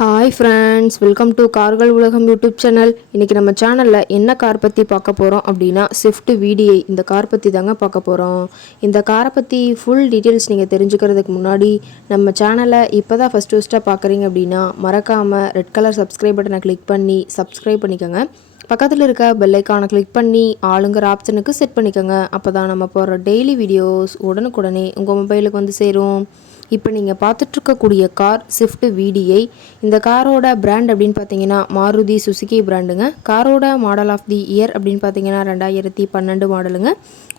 Hi friends, welcome to கார்கள் உலகம் YouTube channel. இன்றைக்கி நம்ம சேனலில் என்ன கார் பற்றி பார்க்க போகிறோம் அப்படின்னா ஸ்விஃப்ட் VDI இந்த கார் பற்றி தாங்க பார்க்க போகிறோம். இந்த காரை பற்றி ஃபுல் டீட்டெயில்ஸ் நீங்கள் தெரிஞ்சுக்கிறதுக்கு முன்னாடி நம்ம சேனலை இப்போ தான் ஃபஸ்ட்டாக பார்க்குறீங்க அப்படின்னா மறக்காமல் ரெட் கலர் சப்ஸ்கிரைப் பட்டனை கிளிக் பண்ணி சப்ஸ்கிரைப் பண்ணிக்கோங்க. பக்கத்தில் இருக்க பெல்லைக்கானை கிளிக் பண்ணி ஆளுங்கிற ஆப்ஷனுக்கு செட் பண்ணிக்கோங்க. அப்போ தான் நம்ம போடுற டெய்லி வீடியோஸ் உடனுக்குடனே உங்கள் மொபைலுக்கு வந்து சேரும். இப்போ நீங்கள் பார்த்துட்ருக்கக்கூடிய கார் ஸ்விஃப்ட் VDI. இந்த காரோட பிராண்ட் அப்படின்னு பார்த்தீங்கன்னா மாருதி சுசுகி பிராண்டுங்க. காரோட மாடல் ஆஃப் தி இயர் அப்படின்னு பார்த்தீங்கன்னா 2012 மாடலுங்க.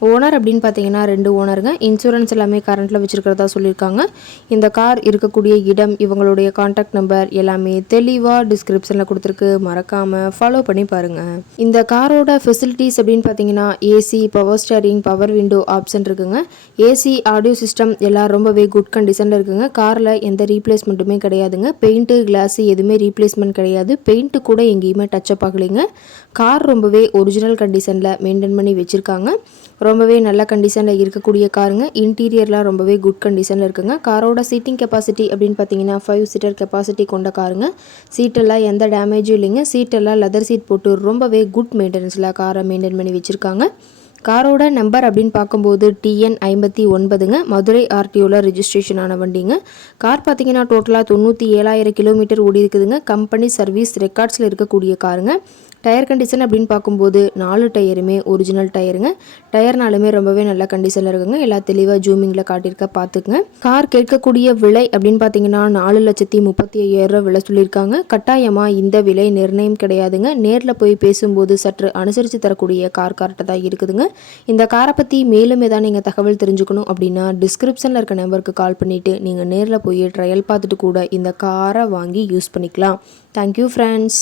ஓனர் அப்படின்னு பார்த்தீங்கன்னா 2 ஓனருங்க. இன்சூரன்ஸ் எல்லாமே கரண்ட்டில் வச்சுருக்கிறதா சொல்லியிருக்காங்க. இந்த கார் இருக்கக்கூடிய இடம், இவங்களுடைய கான்டாக்ட் நம்பர் எல்லாமே தெளிவாக டிஸ்கிரிப்ஷனில் கொடுத்துருக்கு. மறக்காமல் ஃபாலோ பண்ணி பாருங்கள். இந்த காரோட ஃபெசிலிட்டிஸ் அப்படின்னு பார்த்தீங்கன்னா AC, power steering, power window option இருக்குங்க. ஏசி, ஆடியோ சிஸ்டம் எல்லாம் ரொம்பவே குட் கண்டிஷனில் இருக்குங்க. காரில் எந்த ரீப்ளேஸ்மெண்ட்டுமே கிடையாதுங்க. பெயிண்ட்டு, கிளாஸு எதுவுமே ரீப்ளேஸ்மெண்ட் கிடையாது. பெயிண்ட்டு கூட எங்கேயுமே டச்சப் ஆகலைங்க. கார் ரொம்பவே ஒரிஜினல் கண்டிஷனில் மெயின்டைன் பண்ணி வச்சுருக்காங்க. ரொம்பவே நல்ல கண்டிஷனில் இருக்கக்கூடிய காருங்க. இன்டீரியர்லாம் ரொம்பவே குட் கண்டிஷனில் இருக்குங்க. காரோட சீட்டிங் கெப்பாசிட்டி அப்படின்னு பார்த்தீங்கன்னா 5 சீட்டர் கெப்பாசிட்டி கொண்ட காருங்க. சீட்டெல்லாம் எந்த டேமேஜும் இல்லைங்க. சீட்டெல்லாம் லெதர் சீட் போட்டு ரொம்பவே குட் மெயின்டெனன்ஸில் காரை மெயின்டைன் பண்ணி வச்சுருக்காங்க. காரோட நம்பர் அப்படின்னு பார்க்கும்போது TN 59ங்க. மதுரை RTOவில் ரிஜிஸ்ட்ரேஷன் ஆன வண்டிங்க. கார் பார்த்தீங்கன்னா டோட்டலாக 97,000 கிலோமீட்டர் ஓடி இருக்குதுங்க. கம்பெனி சர்வீஸ் ரெக்கார்ட்ஸில் இருக்கக்கூடிய காருங்க. டயர் கண்டிஷன் அப்படின்னு பார்க்கும்போது 4 டயருமே ஒரிஜினல் டயருங்க. டயர்னாலுமே ரொம்பவே நல்ல கண்டிஷனில் இருக்குங்க. எல்லா தெளிவாக ஜூமிங்கில் காட்டியிருக்க பார்த்துக்குங்க. கார் கேட்கக்கூடிய விலை அப்படின்னு பார்த்தீங்கன்னா 4,35,000 விலை சொல்லியிருக்காங்க. கட்டாயமாக இந்த விலை நிர்ணயம் கிடையாதுங்க. நேரில் போய் பேசும்போது சற்று அனுசரித்து தரக்கூடிய கார் கரெக்டாக தான் இருக்குதுங்க. இந்த காரை பற்றி மேலும் ஏதாவது நீங்கள் தகவல் தெரிஞ்சுக்கணும் அப்படின்னா டிஸ்கிரிப்ஷனில் இருக்க நம்பருக்கு கால் பண்ணிவிட்டு நீங்கள் நேரில் போய் ட்ரையல் பார்த்துட்டு கூட இந்த காரை வாங்கி யூஸ் பண்ணிக்கலாம். Thank you friends.